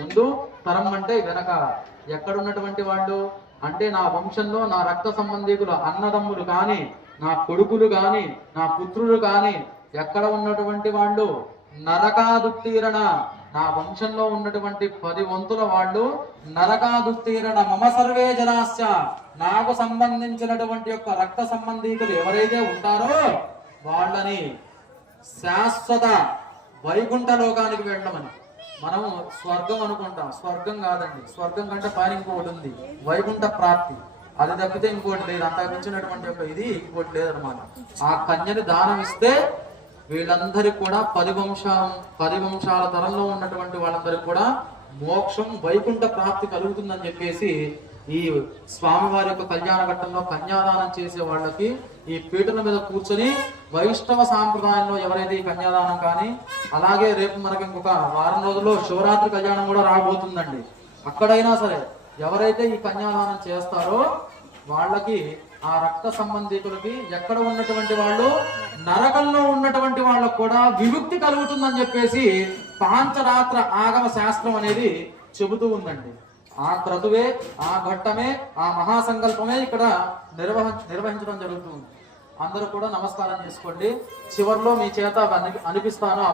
ముందు తరం అంటే వెనక. ఎక్కడున్నటువంటి వాళ్ళు అంటే నా వంశంలో నా రక్త సంబంధికులు అన్నదమ్ములు కానీ, నా కొడుకులు కానీ, నా పుత్రులు కానీ ఎక్కడ ఉన్నటువంటి వాళ్ళు నరకాదుత్తీరణ, నా వంశంలో ఉన్నటువంటి 10 వంతుల వాళ్ళు నరకాదుత్తీరణ మమ సర్వే జనాశ్చ, నాకు సంబంధించినటువంటి యొక్క రక్త సంబంధికులు ఎవరైతే ఉంటారో వాళ్ళని శాశ్వత వైకుంఠ లోకానికి వెళ్ళమని. మనము స్వర్గం అనుకుంటాం, స్వర్గం కాదండి. స్వర్గం కంటే పైన ఇంకోటి ఉంది, వైకుంఠ ప్రాప్తి. అది తప్పితే ఇంకోటి లేదు. అంతకు మించినటువంటి యొక్క ఇది ఇంకోటి లేదనమాట. ఆ కన్యని దానం ఇస్తే వీళ్ళందరికీ కూడా 10 వంశాల తరంలో ఉన్నటువంటి వాళ్ళందరికీ కూడా మోక్షం వైకుంఠ ప్రాప్తి కలుగుతుందని చెప్పేసి ఈ స్వామివారి యొక్క కళ్యాణ ఘట్టంలో కన్యాదానం చేసే వాళ్ళకి ఈ పీఠల మీద కూర్చొని వైష్ణవ సాంప్రదాయంలో ఎవరైతే ఈ కన్యాదానం కానీ, అలాగే రేపు మనకి ఇంకొక వారం రోజుల్లో శివరాత్రి కళ్యాణం కూడా రాబోతుందండి. అక్కడైనా సరే ఎవరైతే ఈ కన్యాదానం చేస్తారో వాళ్ళకి ఆ రక్త సంబంధికులకి ఎక్కడ ఉన్నటువంటి వాళ్ళు నరకంలో ఉన్నటువంటి వాళ్ళకు కూడా విముక్తి కలుగుతుందని చెప్పేసి పాంచరాత్ర ఆగమ శాస్త్రం అనేది చెబుతూ ఉందండి. ఆ క్రతువే, ఆ ఘట్టమే, ఆ మహాసంకల్పమే ఇక్కడ నిర్వహించడం జరుగుతుంది. అందరూ కూడా నమస్కారం చేసుకోండి. చివరిలో మీ చేత అనిపిస్తాను.